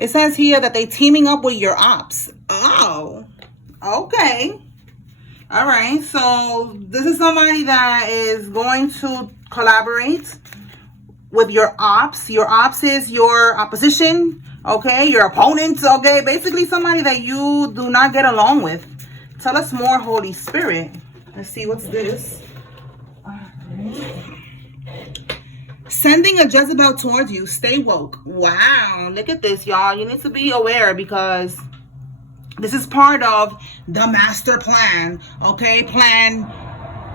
It says here that they teaming up with your ops. Oh, okay. All right. So this is somebody that is going to collaborate with your ops. Your ops is your opposition, okay? Your opponent, okay? Basically somebody that you do not get along with. Tell us more, Holy Spirit. Let's see, what's this? Sending a Jezebel towards you. Stay woke. Wow, look at this, y'all. You need to be aware because this is part of the master plan, okay? Plan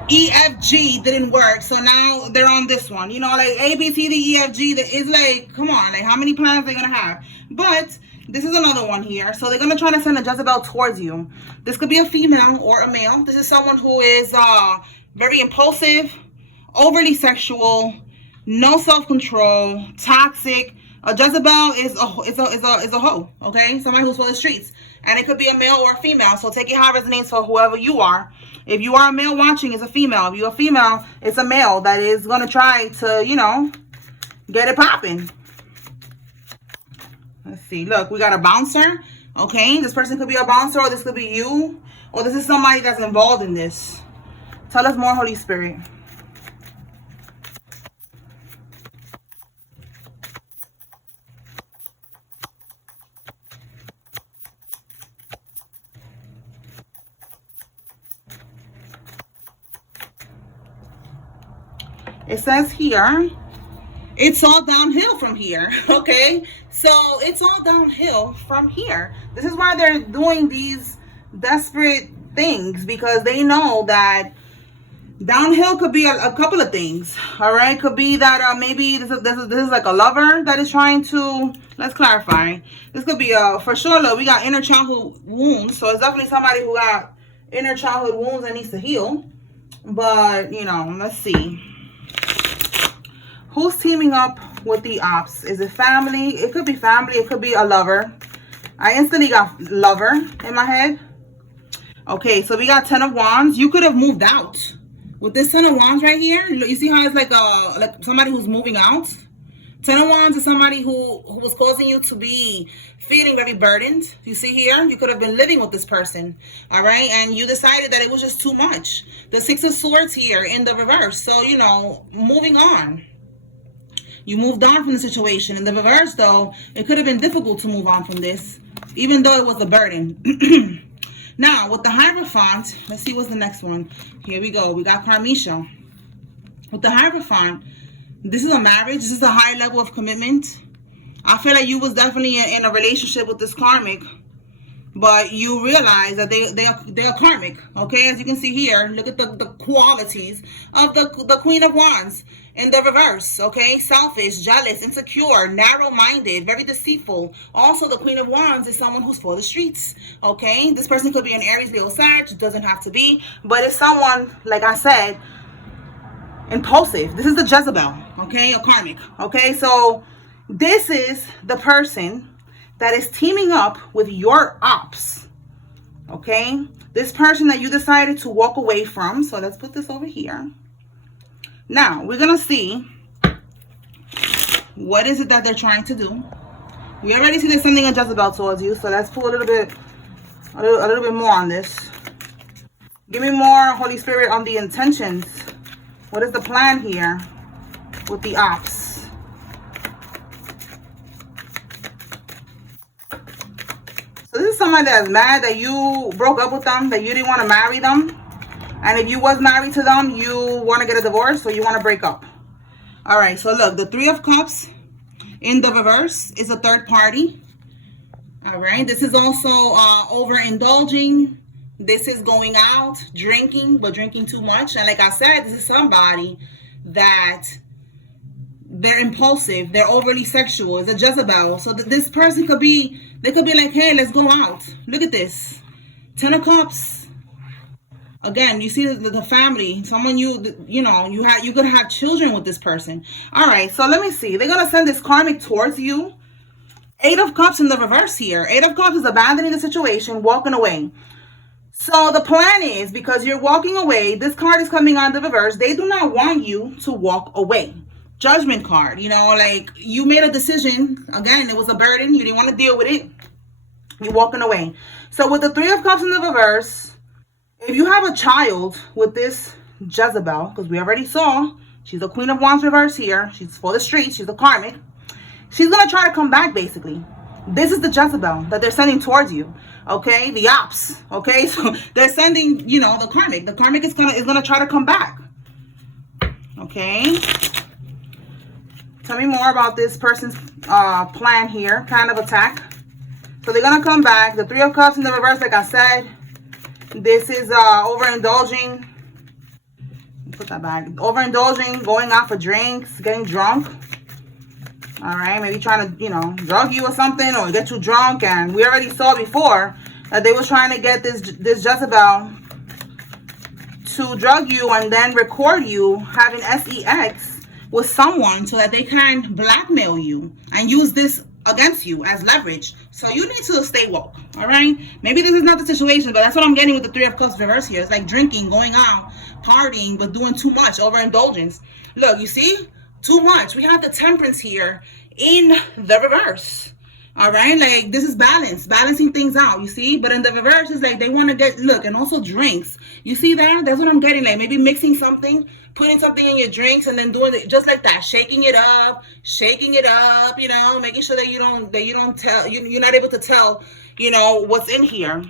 EFG didn't work, so now they're on this one. You know, like A, B, C, D, E, F, G. It's like, come on, like how many plans they're gonna have? But this is another one here. So they're gonna try to send a Jezebel towards you. This could be a female or a male. This is someone who is very impulsive, overly sexual, no self-control, toxic. A Jezebel is a hoe, okay? Somebody who's for the streets. And it could be a male or a female. So take it how it resonates for whoever you are. If you are a male watching, it's a female. If you're a female, it's a male that is going to try to, you know, get it popping. Let's see. Look, we got a bouncer. Okay, this person could be a bouncer, or this could be you. Or this is somebody that's involved in this. Tell us more, Holy Spirit. It says here, it's all downhill from here, okay? So it's all downhill from here. This is why they're doing these desperate things, because they know that downhill could be a couple of things, all right? Could be that maybe this is like a lover that is trying to, let's clarify. This could be for sure, look, we got inner childhood wounds. So it's definitely somebody who got inner childhood wounds that needs to heal. But, you know, let's see. Who's teaming up with the ops? Is it family? It could be family. It could be a lover. I instantly got lover in my head. Okay, so we got 10 of Wands. You could have moved out. With this 10 of Wands right here, you see how it's like somebody who's moving out? 10 of Wands is somebody who was causing you to be feeling very burdened. You see here, you could have been living with this person, all right? And you decided that it was just too much. The 6 of Swords here in the reverse. So, you know, moving on. You moved on from the situation. In the reverse, though, it could have been difficult to move on from this, even though it was a burden. Now, with the Hierophant, let's see what's the next one. Here we go. We got Karmisha. With the Hierophant, this is a marriage. This is a high level of commitment. I feel like you was definitely in a relationship with this karmic, but you realize that they are karmic, okay? As you can see here, look at the qualities of the Queen of Wands in the reverse, okay? Selfish, jealous, insecure, narrow-minded, very deceitful. Also, the Queen of Wands is someone who's for the streets, okay? This person could be an Aries, Leo, Sag. It doesn't have to be, but it's someone, like I said, impulsive. This is the Jezebel, okay? A karmic, okay? So this is the person that is teaming up with your ops, okay? This person that you decided to walk away from. So let's put this over here. Now, we're going to see what is it that they're trying to do. We already see there's something a Jezebel towards you. So let's pull a little bit more on this. Give me more, Holy Spirit, on the intentions. What is the plan here with the ops? So this is somebody that's mad that you broke up with them, that you didn't want to marry them. And if you was married to them, you want to get a divorce, or you want to break up. All right, so look, the 3 of Cups in the reverse is a third party. All right, this is also overindulging. This is going out, drinking, but drinking too much. And like I said, this is somebody that they're impulsive, they're overly sexual. It's a Jezebel. So this person could be, they could be like, hey, let's go out. Look at this. 10 of Cups. Again, you see the family, someone you could have children with this person. All right, so let me see. They're going to send this karmic towards you. 8 of Cups in the reverse here. 8 of Cups is abandoning the situation, walking away. So the plan is, because you're walking away, this card is coming on the reverse. They do not want you to walk away. Judgment card. You know, like you made a decision. Again, it was a burden. You didn't want to deal with it. You're walking away. So with the Three of Cups in the reverse, if you have a child with this Jezebel, because we already saw she's a Queen of Wands reverse here. She's for the streets. She's a karmic. She's going to try to come back, basically. This is the Jezebel that they're sending towards you. Okay? The ops. Okay? So they're sending, you know, the karmic. The karmic is gonna try to come back. Okay? Tell me more about this person's plan here. Plan of attack. So they're going to come back. The Three of Cups in the reverse, like I said. This is overindulging. Put that back. Overindulging, going out for drinks, getting drunk. All right, maybe trying to, you know, drug you or something, or get you drunk. And we already saw before that they was trying to get this Jezebel to drug you and then record you having sex with someone so that they can blackmail you and use this against you as leverage. So you need to stay woke. All right, maybe this is not the situation, but that's what I'm getting with the Three of Cups reverse here. It's like drinking, going out, partying, but doing too much, overindulgence. Look, you see, too much. We have the Temperance here in the reverse. All right, like this is balance, balancing things out, you see. But in the reverse, it's like they want to get, look, and also drinks. You see that? That's what I'm getting. Like maybe mixing something, putting something in your drinks, and then doing it just like that, shaking it up, you know, making sure that you're not able to tell, you know, what's in here.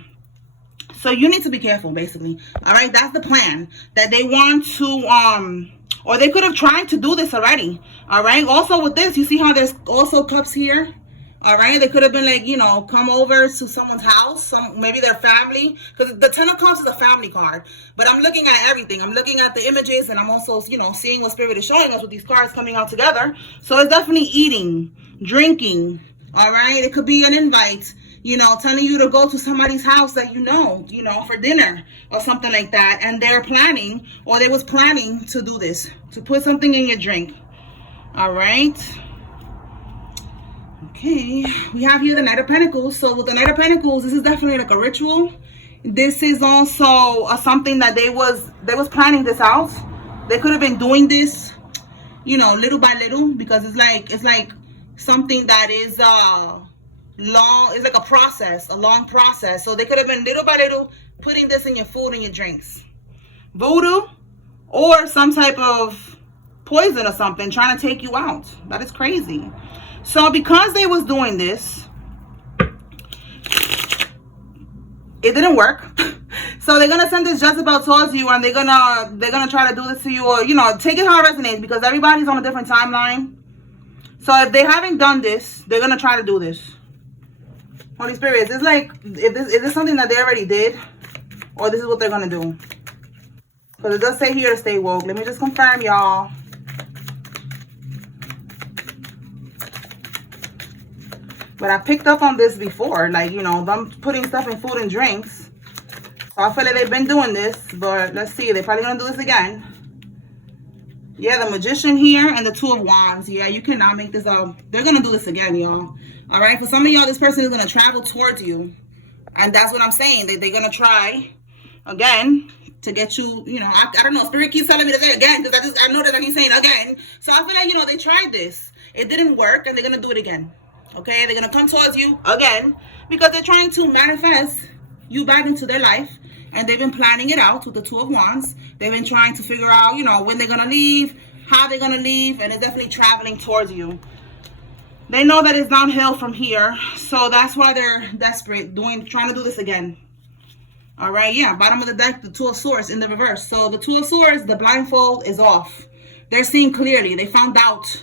So you need to be careful, basically. All right, that's the plan that they want to, or they could have tried to do this already. All right. Also with this, you see how there's also cups here. All right, they could have been like, you know, come over to someone's house, maybe their family, because the Ten of Cups is a family card. But I'm looking at everything. I'm looking at the images, and I'm also, you know, seeing what Spirit is showing us with these cards coming out together. So it's definitely eating, drinking. All right, it could be an invite, you know, telling you to go to somebody's house that you know, for dinner or something like that. And they're planning, or they was planning to do this, to put something in your drink. All right. Okay, we have here the Knight of Pentacles. So with the Knight of Pentacles, this is definitely like a ritual. This is also something that they was planning this out. They could have been doing this, you know, little by little, because it's like something that is long. It's like a process, a long process. So they could have been little by little putting this in your food and your drinks. Voodoo or some type of poison or something, trying to take you out. That is crazy. So because they was doing this, it didn't work. So they're gonna send this Jezebel towards you, and they're gonna try to do this to you, or, you know, take it how it resonates, because everybody's on a different timeline. So if they haven't done this, they're gonna try to do this. Holy Spirit, is this like, is this something that they already did, or this is what they're gonna do? Because it does say here to stay woke. Let me just confirm, y'all. But I picked up on this before, like, you know, them putting stuff in food and drinks. So I feel like they've been doing this, but let's see. They're probably going to do this again. Yeah, the Magician here and the Two of Wands. Yeah, you cannot make this up. They're going to do this again, y'all. All right, for some of y'all, this person is going to travel towards you. And that's what I'm saying. They're going to try again to get you, you know, I don't know. Spirit keeps telling me to say again, because I noticed that he's saying again. So I feel like, you know, they tried this. It didn't work, and they're going to do it again. Okay, they're going to come towards you again because they're trying to manifest you back into their life. And they've been planning it out with the Two of Wands. They've been trying to figure out, you know, when they're going to leave, how they're going to leave. And they're definitely traveling towards you. They know that it's downhill from here. So that's why they're desperate, trying to do this again. All right, yeah, bottom of the deck, the Two of Swords in the reverse. So the Two of Swords, the blindfold is off. They're seeing clearly. They found out.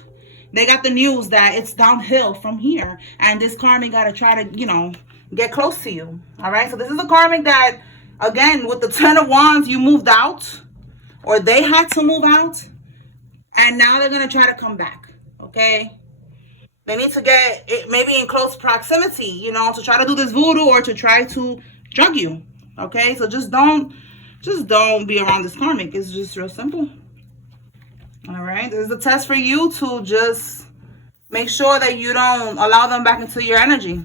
They got the news that it's downhill from here. And this karmic got to try to, you know, get close to you. All right. So this is a karmic that, again, with the Ten of Wands, you moved out. Or they had to move out. And now they're going to try to come back. Okay. They need to get it maybe in close proximity, you know, to try to do this voodoo or to try to drug you. Okay. So just don't be around this karmic. It's just real simple. All right, this is a test for you to just make sure that you don't allow them back into your energy.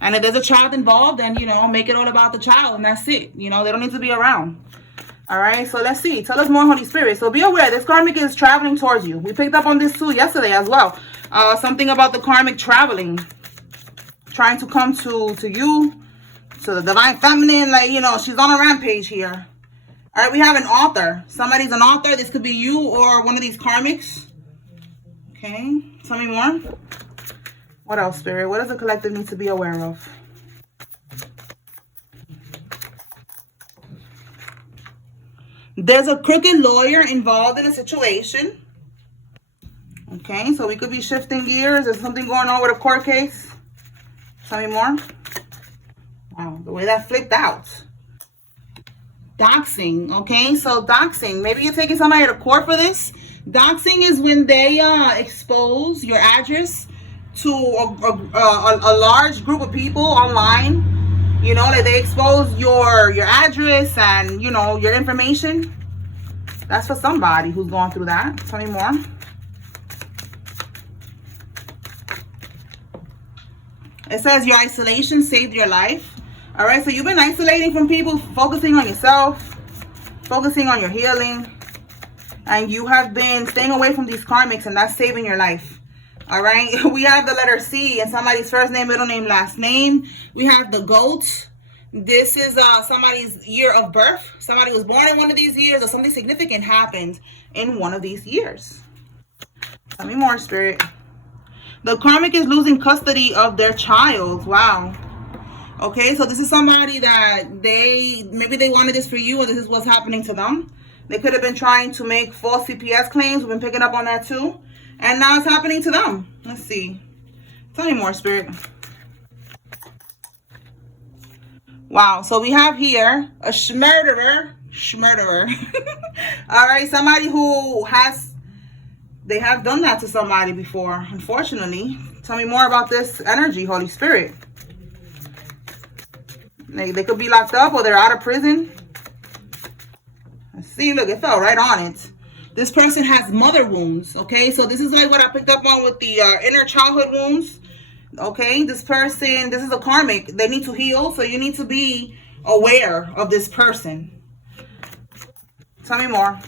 And if there's a child involved, then, you know, make it all about the child, and that's it. You know, they don't need to be around. All right, so let's see. Tell us more, Holy Spirit. So be aware, this karmic is traveling towards you. We picked up on this too yesterday as well. Something about the karmic traveling, trying to come to you, to the divine feminine. Like, you know, she's on a rampage here. All right, we have an author. Somebody's an author. This could be you or one of these karmics. Okay, tell me more. What else, Spirit? What does the collective need to be aware of? There's a crooked lawyer involved in a situation. Okay, so we could be shifting gears. There's something going on with a court case. Tell me more. Wow, the way that flipped out. Doxing, okay? So doxing. Maybe you're taking somebody to court for this. Doxing is when they expose your address to a large group of people online. You know, that they expose your address and, you know, your information. That's for somebody who's going through that. Tell me more. It says your isolation saved your life. All right, so you've been isolating from people, focusing on yourself, focusing on your healing. And you have been staying away from these karmics, and that's saving your life. All right, we have the letter C in somebody's first name, middle name, last name. We have the goat. This is somebody's year of birth. Somebody was born in one of these years, or something significant happened in one of these years. Tell me more, Spirit. The karmic is losing custody of their child. Wow. Okay, so this is somebody that maybe they wanted this for you, or this is what's happening to them. They could have been trying to make false CPS claims. We've been picking up on that too. And now it's happening to them. Let's see. Tell me more, Spirit. Wow. So we have here a schmurderer. All right. Somebody who they have done that to somebody before, unfortunately. Tell me more about this energy, Holy Spirit. They could be locked up, or they're out of prison. Let's see. Look, it fell right on it. This person has mother wounds, okay? So this is like what I picked up on with the inner childhood wounds, okay? This person, this is a karmic. They need to heal, so you need to be aware of this person. Tell me more.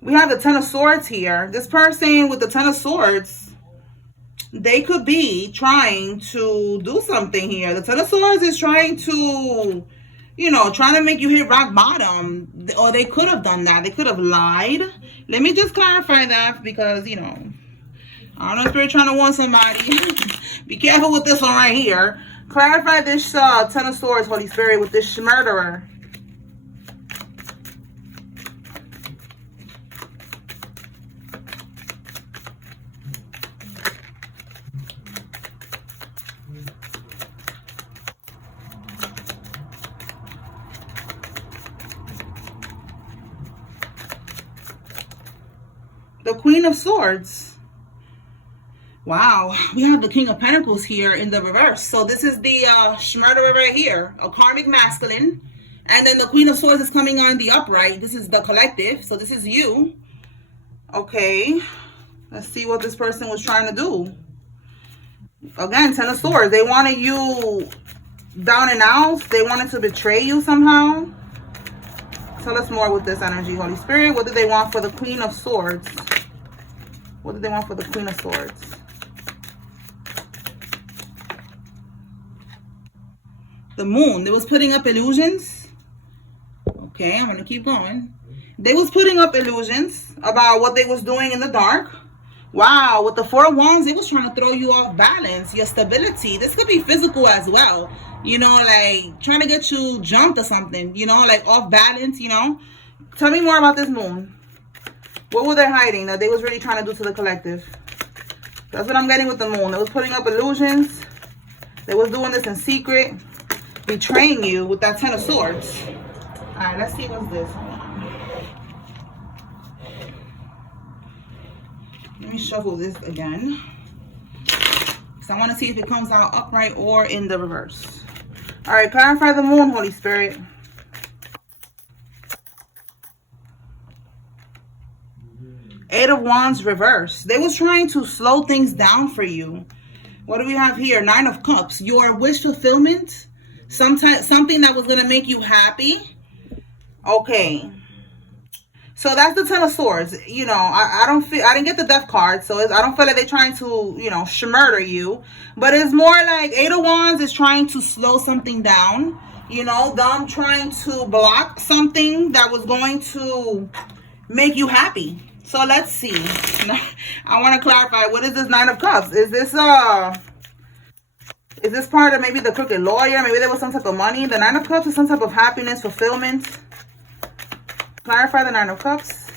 We have the Ten of Swords here. This person with the Ten of Swords, they could be trying to do something here. The Ten of Swords is trying to, you know, trying to make you hit rock bottom. Or they could have done that. They could have lied. Let me just clarify that, because, you know, I don't know if you're trying to warn somebody. Be careful with this one right here. Clarify this Ten of Swords, Holy Spirit, with this murderer. The Queen of Swords. Wow, we have the King of Pentacles here in the reverse. So this is the murderer right here, a karmic masculine. And then the Queen of Swords is coming on the upright. This is the collective. So this is you. Okay, let's see what this person was trying to do. Again, Ten of Swords. They wanted you down and out. They wanted to betray you somehow. Tell us more with this energy, Holy Spirit. What did they want for the Queen of Swords? What did they want for the Queen of Swords? The Moon. They was putting up illusions. Okay, I'm going to keep going. They was putting up illusions about what they was doing in the dark. Wow, with the Four of Wands, they was trying to throw you off balance, your stability. This could be physical as well. You know, like trying to get you jumped or something, you know, like off balance, you know. Tell me more about this Moon. What were they hiding that they was really trying to do to the collective? That's what I'm getting with the Moon. They was putting up illusions. They was doing this in secret. Betraying you with that Ten of Swords. All right, let's see what's this. Let me shuffle this again. So I want to see if it comes out upright or in the reverse. All right, clarify the Moon, Holy Spirit. Eight of Wands reverse. They was trying to slow things down for you. What do we have here? Nine of Cups. Your wish fulfillment. something that was going to make you happy. Okay. So that's the Ten of Swords. You know, I didn't get the Death card, so I don't feel like they're trying to, you know, murder you. But it's more like Eight of Wands is trying to slow something down. You know, them trying to block something that was going to make you happy. So let's see. I want to clarify, what is this Nine of Cups? Is this part of maybe the crooked lawyer? Maybe there was some type of money. The Nine of Cups is some type of happiness, fulfillment. Clarify the Nine of Cups.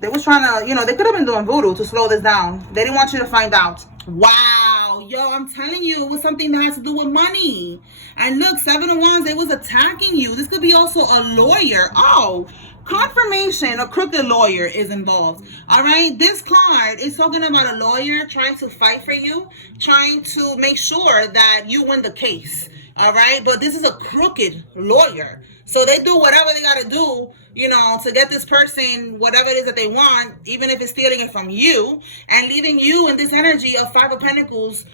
They was trying to, you know, they could have been doing voodoo to slow this down. They didn't want you to find out. Wow. Yo, I'm telling you, it was something that has to do with money. And look, Seven of Wands, they was attacking you. This could be also a lawyer. Oh, confirmation, a crooked lawyer is involved. All right, this card is talking about a lawyer trying to fight for you, trying to make sure that you win the case. All right, but this is a crooked lawyer. So they do whatever they got to do, you know, to get this person whatever it is that they want, even if it's stealing it from you and leaving you in this energy of Five of Pentacles,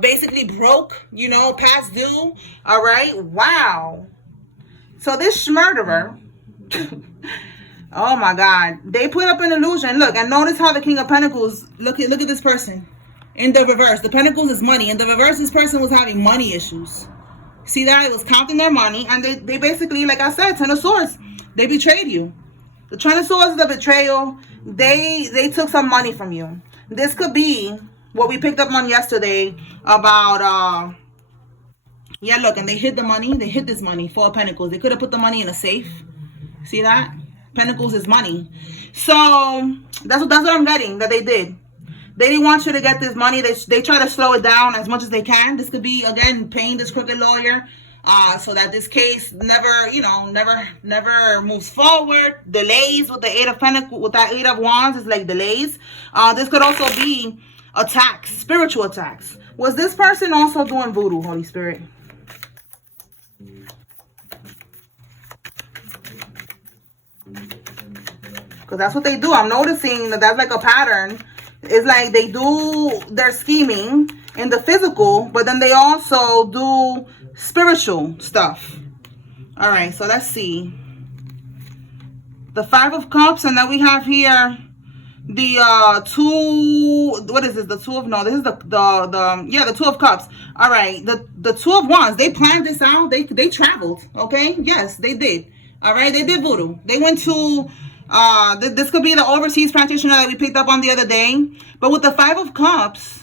basically broke, you know, past due. All right, wow. So this murderer, oh my God, they put up an illusion. Look, and notice how the King of Pentacles, look at this person in the reverse. The Pentacles is money. In the reverse, this person was having money issues. See that? It was counting their money, and they basically, like I said, Ten of Swords, they betrayed you. The Ten of Swords is the betrayal. They took some money from you. This could be what we picked up on yesterday about, yeah, look, and they hid the money. They hid this money, Four of Pentacles. They could have put the money in a safe. See that? Pentacles is money. So that's what I'm getting, that they did. They didn't want you to get this money. They try to slow it down as much as they can. This could be, again, paying this crooked lawyer so that this case never, you know, never moves forward. Delays with the Eight of Pentacles, with that Eight of Wands is like delays. This could also be attacks, spiritual attacks. Was this person also doing voodoo, Holy Spirit? Because that's what they do. I'm noticing that that's like a pattern. It's like they do their scheming in the physical, but then they also do spiritual stuff. All right, so let's see. The Five of Cups, and then we have here the two, what is this? The Two of, no, this is the Two of Cups. All right, the Two of Wands, they planned this out. They traveled, okay? Yes, they did. All right, they did voodoo. They went to this could be the overseas practitioner that we picked up on the other day. But with the Five of Cups,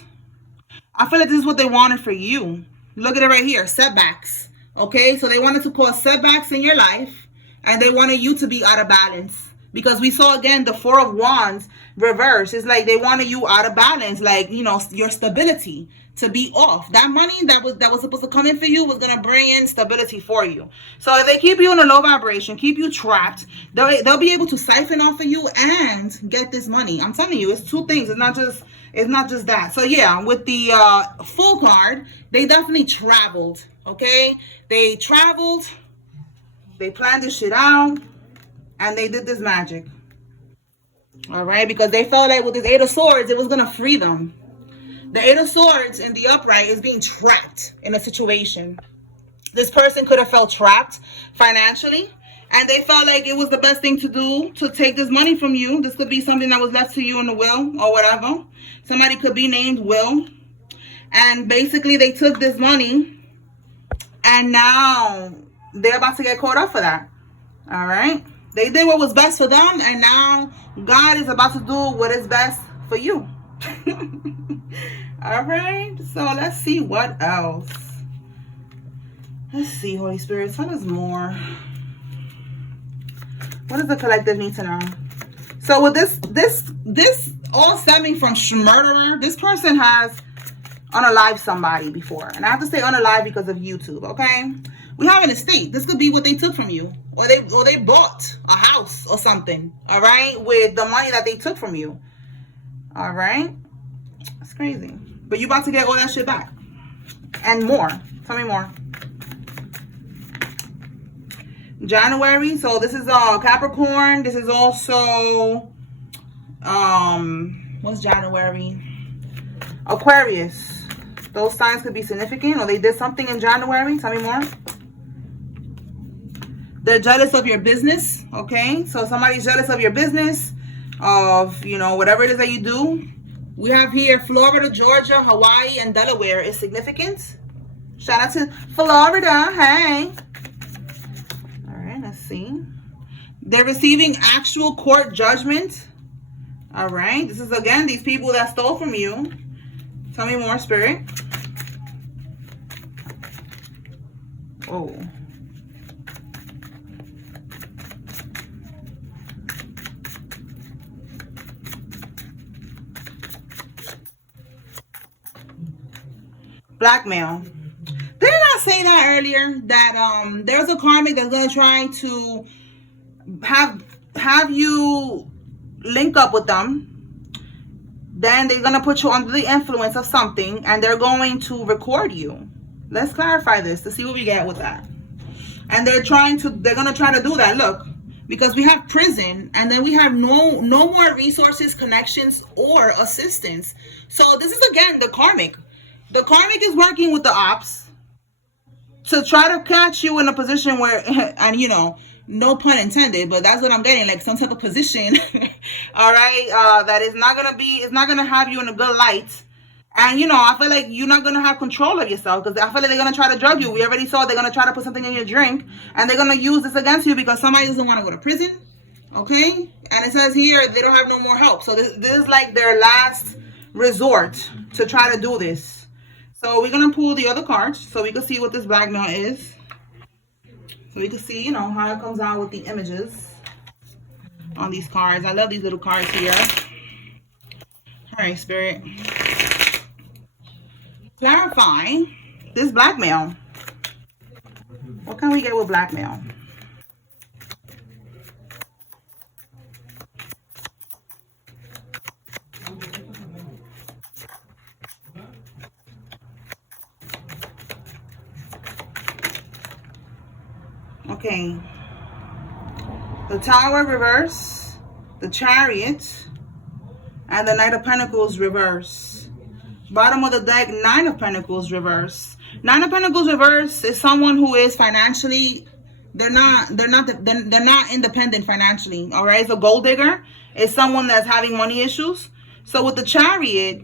I feel like this is what they wanted for you. Look at it right here. Setbacks. Okay, so they wanted to cause setbacks in your life, and they wanted you to be out of balance. Because we saw, again, the Four of Wands reverse. It's like they wanted you out of balance, like, you know, your stability to be off. That money that was supposed to come in for you was going to bring in stability for you. So if they keep you in a low vibration, keep you trapped, they'll be able to siphon off of you and get this money. I'm telling you, it's two things. It's not just that. So yeah, with the Full card, they definitely traveled, okay? They traveled, they planned this shit out, and they did this magic. All right, because they felt like with this Eight of Swords, it was going to free them. The Eight of Swords in the upright is being trapped in a situation. This person could have felt trapped financially, and they felt like it was the best thing to do to take this money from you. This could be something that was left to you in the will or whatever. Somebody could be named Will. And basically they took this money, and now they're about to get caught up for that. All right. They did what was best for them, and now God is about to do what is best for you. All right, so let's see what else. Let's see, Holy Spirit, tell us more. What does the collective need to know? So with this all stemming from murderer, this person has unalived somebody before, and I have to say unalive because of YouTube. Okay, we have an estate. This could be what they took from you, or they bought a house or something. All right, with the money that they took from you. All right, that's crazy. But you about to get all that shit back and more. Tell me more. January. So this is Capricorn. This is also what's January? Aquarius. Those signs could be significant, or they did something in January. Tell me more. They're jealous of your business, okay? So somebody's jealous of your business, of, you know, whatever it is that you do. We have here Florida, Georgia, Hawaii, and Delaware is significant. Shout out to Florida. Hey. All right, let's see. They're receiving actual court judgment. All right. This is, again, these people that stole from you. Tell me more, Spirit. Oh. Blackmail. Didn't I say that earlier? That there's a karmic that's gonna try to have you link up with them. Then they're gonna put you under the influence of something, and they're going to record you. Let's clarify this to see what we get with that. And they're gonna try to do that. Look, because we have prison, and then we have no more resources, connections, or assistance. So this is, again, the karmic. The karmic is working with the ops to try to catch you in a position where, and you know, no pun intended, but that's what I'm getting, like some type of position, all right, that is not gonna have you in a good light. And you know, I feel like you're not gonna have control of yourself, because I feel like they're gonna try to drug you. We already saw they're gonna try to put something in your drink, and they're gonna use this against you because somebody doesn't want to go to prison, okay? And it says here they don't have no more help. So this is like their last resort to try to do this. So we're going to pull the other cards so we can see what this blackmail is. So we can see, you know, how it comes out with the images on these cards. I love these little cards here. All right, Spirit. Clarify this blackmail. What can we get with blackmail? Okay, the Tower reverse, the Chariot, and the Knight of Pentacles reverse. Bottom of the deck, Nine of Pentacles reverse. Nine of Pentacles reverse is someone who is financially, they're not independent financially. All right, it's a gold digger. It's someone that's having money issues. So with the Chariot,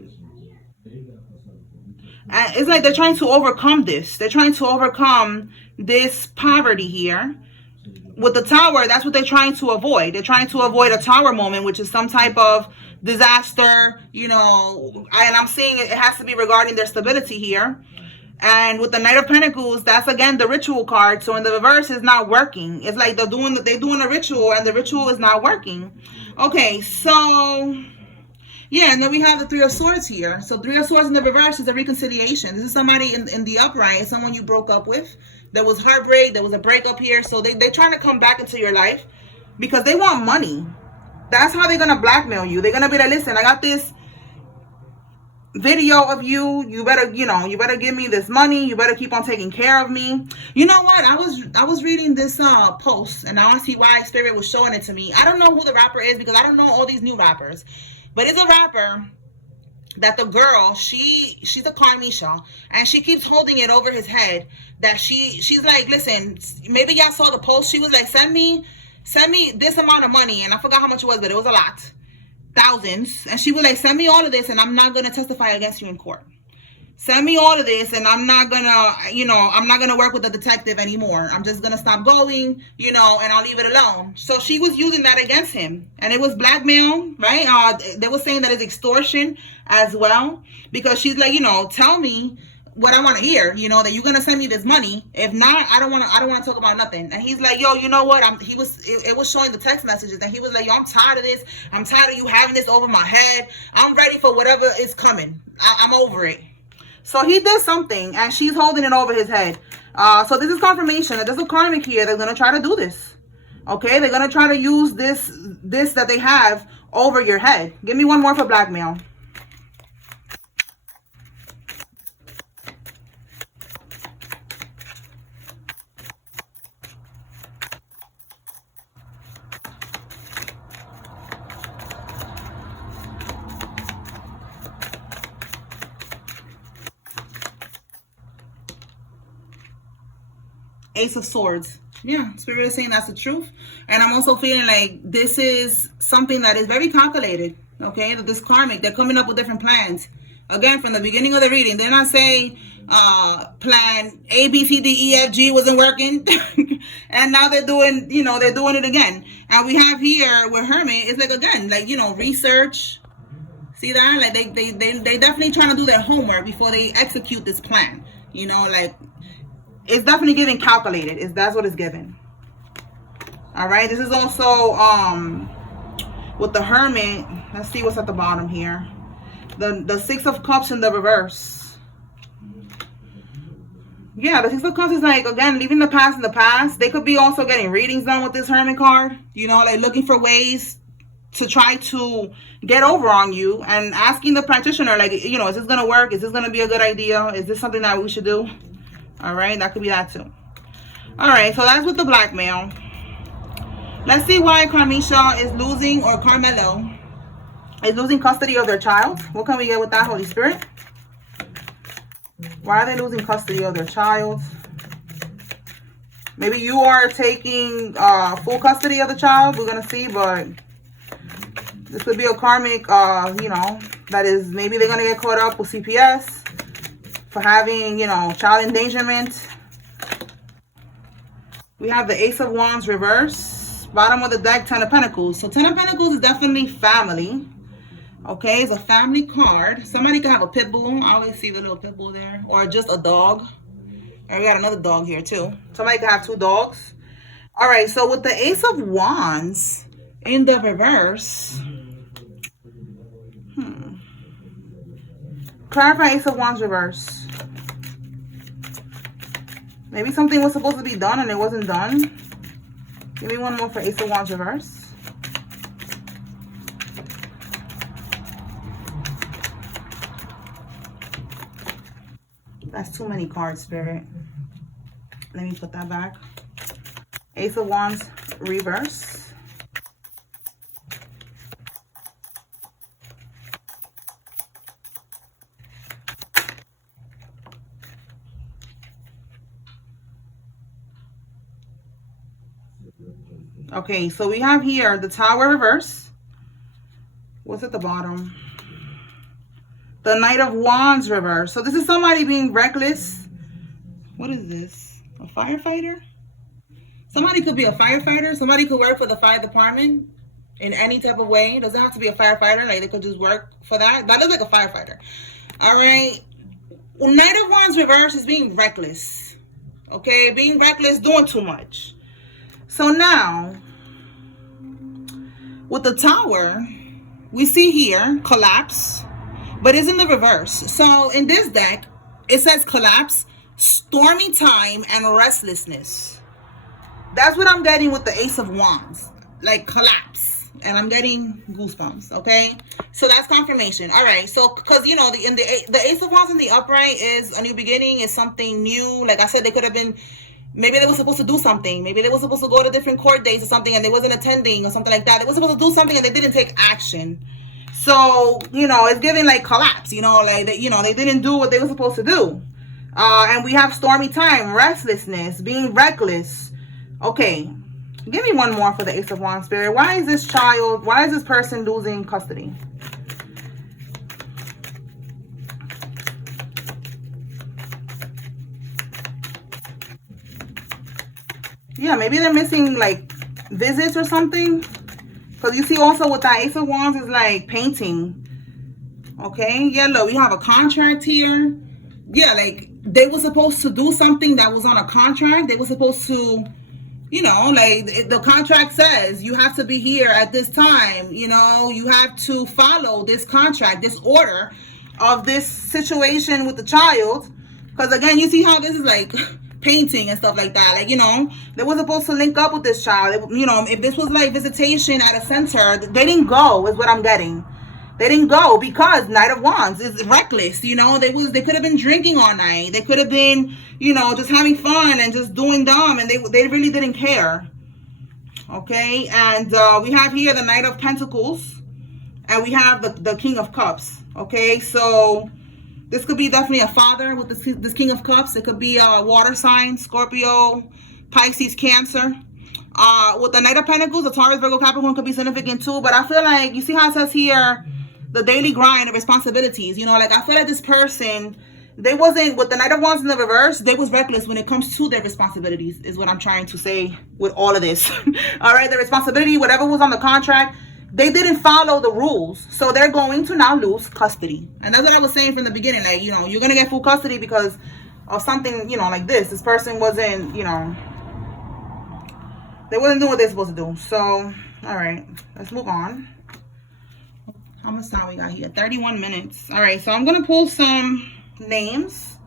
it's like they're trying to overcome this. They're trying to overcome this poverty here. With the Tower, that's what they're trying to avoid. They're trying to avoid a Tower moment, which is some type of disaster, you know, and I'm seeing it has to be regarding their stability here. And with the Knight of Pentacles, that's again the ritual card. So in the reverse, is not working. It's like they're doing a ritual, and the ritual is not working. Okay, so yeah, and then we have the Three of Swords here. So Three of Swords in the reverse is a reconciliation. This is somebody in the upright. It's someone you broke up with. There was heartbreak. There was a breakup here. So they're trying to come back into your life because they want money. That's how they're going to blackmail you. They're going to be like, listen, I got this video of you. You better, you know, you better give me this money. You better keep on taking care of me. You know what? I was reading this post, and now I see why Spirit was showing it to me. I don't know who the rapper is because I don't know all these new rappers. But it's a rapper that the girl, she's a Carmisha, and she keeps holding it over his head that she's like, listen, maybe y'all saw the post. She was like, send me this amount of money, and I forgot how much it was, but it was a lot, thousands. And she was like, send me all of this, and I'm not gonna testify against you in court. Send me all of this, and I'm not gonna, you know, I'm not gonna work with the detective anymore. I'm just gonna stop going, you know, and I'll leave it alone. So she was using that against him, and it was blackmail, right? They were saying that it's extortion as well, because she's like, you know, tell me what I want to hear, you know, that you're gonna send me this money. If not, I don't want to talk about nothing. And he's like, yo, you know what? It was showing the text messages, and he was like, yo, I'm tired of this. I'm tired of you having this over my head. I'm ready for whatever is coming. I'm over it. So he did something, and she's holding it over his head. So this is confirmation that there's a karmic here that's going to try to do this. Okay? They're going to try to use this that they have over your head. Give me one more for blackmail. Ace of Swords. Yeah, Spirit is saying that's the truth. And I'm also feeling like this is something that is very calculated. Okay, that this karmic, they're coming up with different plans. Again, from the beginning of the reading, they're not saying plan A, B, C, D, E, F, G wasn't working. And now they're doing, you know, they're doing it again. And we have here with Hermit, it's like, again, like, you know, research. See that? Like they definitely trying to do their homework before they execute this plan. You know, like, it's definitely giving calculated. That's what it's giving. All right. This is also with the Hermit. Let's see what's at the bottom here. The Six of Cups in the reverse. Yeah, the Six of Cups is like, again, leaving the past in the past. They could be also getting readings done with this Hermit card. You know, like looking for ways to try to get over on you and asking the practitioner, like, you know, is this going to work? Is this going to be a good idea? Is this something that we should do? All right, that could be that too. All right, so that's with the blackmail. Let's see why Carmisha is losing, or Carmelo is losing custody of their child. What can we get with that, Holy Spirit? Why are they losing custody of their child? Maybe you are taking full custody of the child. We're going to see, but this could be a karmic, you know, that is, maybe they're going to get caught up with CPS for having, you know, child endangerment. We have the Ace of Wands reverse. Bottom of the deck, Ten of Pentacles. So Ten of Pentacles is definitely family. Okay, it's a family card. Somebody could have a pit bull. I always see the little pit bull there. Or just a dog. And we got another dog here too. Somebody could have two dogs. All right, so with the Ace of Wands in the reverse. Clarify Ace of Wands reverse. Maybe something was supposed to be done and it wasn't done. Give me one more for Ace of Wands reverse. That's too many cards, Spirit. Let me put that back. Ace of Wands reverse. Okay, so we have here the Tower reverse. What's at the bottom? The Knight of Wands reverse. So this is somebody being reckless. What is this? A firefighter? Somebody could be a firefighter. Somebody could work for the fire department in any type of way. It doesn't have to be a firefighter. Like, they could just work for that. That looks like a firefighter. All right. Knight of Wands reverse is being reckless. Okay, being reckless, doing too much. So now, with the Tower, we see here collapse, but it's in the reverse. So in this deck, it says collapse, stormy time, and restlessness. That's what I'm getting with the Ace of Wands, like collapse. And I'm getting goosebumps, okay? So that's confirmation. All right, so because, you know, the Ace of Wands in the upright is a new beginning, is something new. Like I said, they could have been, maybe they were supposed to do something. Maybe they were supposed to go to different court dates or something and they wasn't attending or something like that. They were supposed to do something and they didn't take action. So, you know, it's giving like collapse, you know, like, they, you know, they didn't do what they were supposed to do. And we have stormy time, restlessness, being reckless. Okay, give me one more for the Ace of Wands, Spirit. Why is this child, why is this person losing custody? Yeah, maybe they're missing like visits or something. Because you see also with that Ace of Wands is like painting. Okay, yeah, look, we have a contract here. Yeah, like they were supposed to do something that was on a contract. They were supposed to, you know, like the contract says you have to be here at this time. You know, you have to follow this contract, this order of this situation with the child. Because again, you see how this is like painting and stuff like that. Like, you know, they were supposed to link up with this child. You know, if this was like visitation at a center, they didn't go, is what I'm getting. They didn't go because Knight of Wands is reckless. You know, they could have been drinking all night. They could have been, you know, just having fun and just doing dumb, and they really didn't care. Okay, and we have here the Knight of Pentacles, and we have the King of Cups. Okay, so This could be definitely a father with this King of Cups. It could be a water sign, Scorpio, Pisces, Cancer. With the Knight of Pentacles, the Taurus, Virgo, Capricorn could be significant too. But I feel like, you see how it says here, the daily grind of responsibilities. You know, like I feel like this person, they wasn't, with the Knight of Wands in the reverse, they was reckless when it comes to their responsibilities, is what I'm trying to say with all of this. All right, the responsibility, whatever was on the contract, they didn't follow the rules. So they're going to now lose custody. And that's what I was saying from the beginning. Like, you know, you're going to get full custody because of something, you know, like this. This person wasn't, you know, they wasn't doing what they're supposed to do. So, all right, let's move on. How much time we got here? 31 minutes. All right, so I'm going to pull some names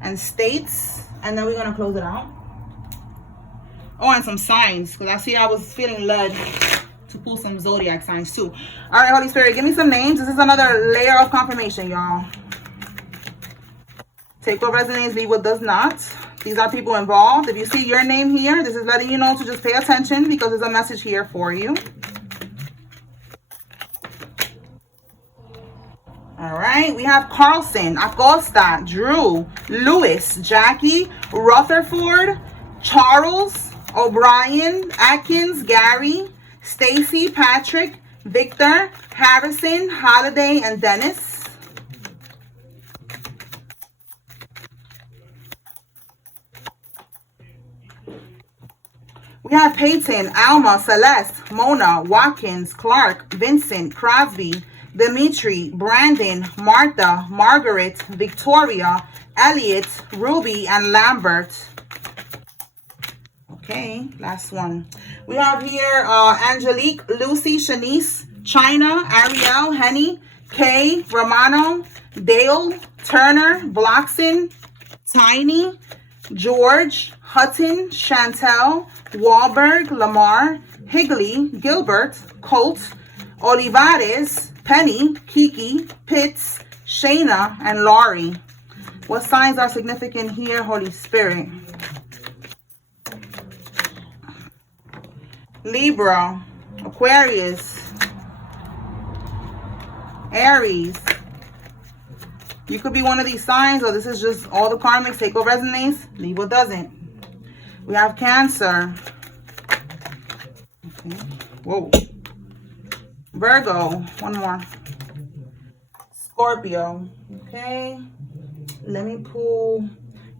and states, and then we're going to close it out. Oh, and some signs, because I see I was feeling led to pull some zodiac signs too. All right, Holy Spirit, give me some names. This is another layer of confirmation, y'all. Take what resonates, leave what does not. These are people involved. If you see your name here, this is letting you know to just pay attention because there's a message here for you. All right, we have Carlson, Acosta, Drew, Lewis, Jackie, Rutherford, Charles, O'Brien, Atkins, Gary, Stacy, Patrick, Victor, Harrison, Holiday, and Dennis. We have Peyton, Alma, Celeste, Mona, Watkins, Clark, Vincent, Crosby, Dimitri, Brandon, Martha, Margaret, Victoria, Elliot, Ruby, and Lambert. Okay, last one. We have here Angelique, Lucy, Shanice, China, Ariel, Henny, Kay, Romano, Dale, Turner, Bloxon, Tiny, George, Hutton, Chantel, Wahlberg, Lamar, Higley, Gilbert, Colt, Olivares, Penny, Kiki, Pitts, Shayna, and Laurie. What signs are significant here, Holy Spirit? Libra, Aquarius, Aries. You could be one of these signs, or this is just all the karmics. Take what resonates, leave what doesn't. We have Cancer. Okay. Whoa. Virgo, one more. Scorpio. Okay. Let me pull.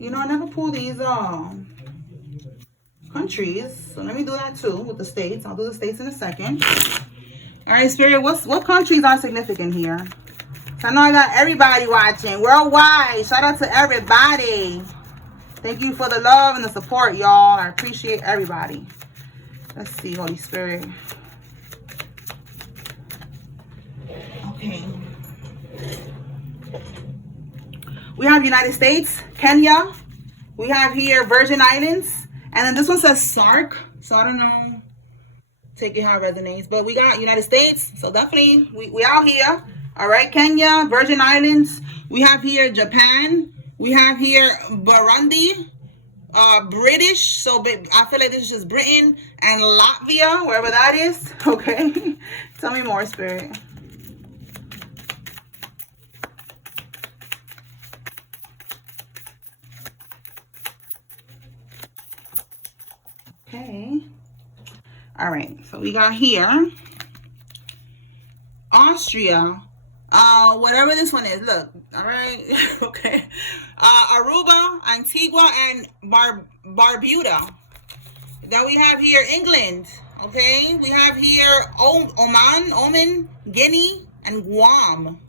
You know, I never pull these countries, so let me do that too with the states. I'll do the states in a second. All right, Spirit, what countries are significant here? So I know I got everybody watching worldwide. Shout out to everybody. Thank you for the love and the support, y'all. I appreciate everybody. Let's see, Holy Spirit. Okay. We have United States, Kenya. We have here Virgin Islands. And then this one says Sark. So I don't know. Take it how it resonates. But we got United States. So definitely we out here. All right. Kenya, Virgin Islands. We have here Japan. We have here Burundi. British. So I feel like this is just Britain and Latvia. Wherever that is. Okay. Tell me more, Spirit. Okay. All right. So we got here Austria. Whatever this one is. Look. All right. Okay. Aruba, Antigua, and Barbuda. Then we have here England. Okay. We have here Oman, Guinea, and Guam.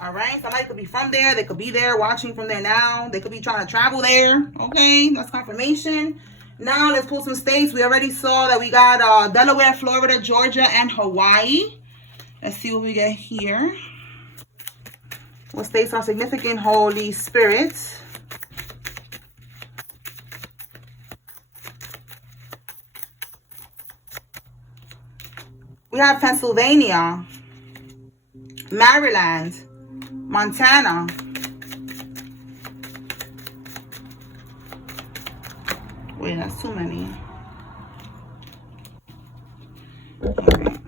All right. Somebody could be from there. They could be there watching from there now. They could be trying to travel there. Okay. That's confirmation. Now let's pull some states. We already saw that we got Delaware, Florida, Georgia, and Hawaii. Let's see what we get here. What states are significant, Holy Spirit? We have Pennsylvania, Maryland, Montana. Wait, that's too many. All right.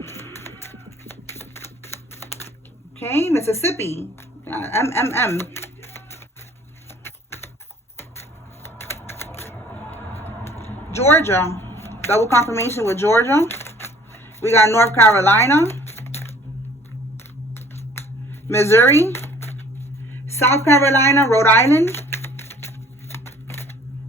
Okay, Mississippi. MMM. Georgia. Double confirmation with Georgia. We got North Carolina, Missouri, South Carolina, Rhode Island,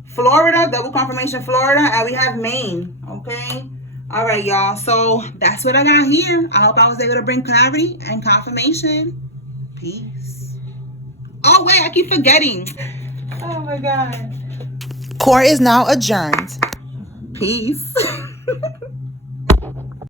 Florida, double confirmation Florida, and we have Maine, okay? All right, y'all. So that's what I got here. I hope I was able to bring clarity and confirmation. Peace. Oh, wait, I keep forgetting. Oh, my God. Court is now adjourned. Peace.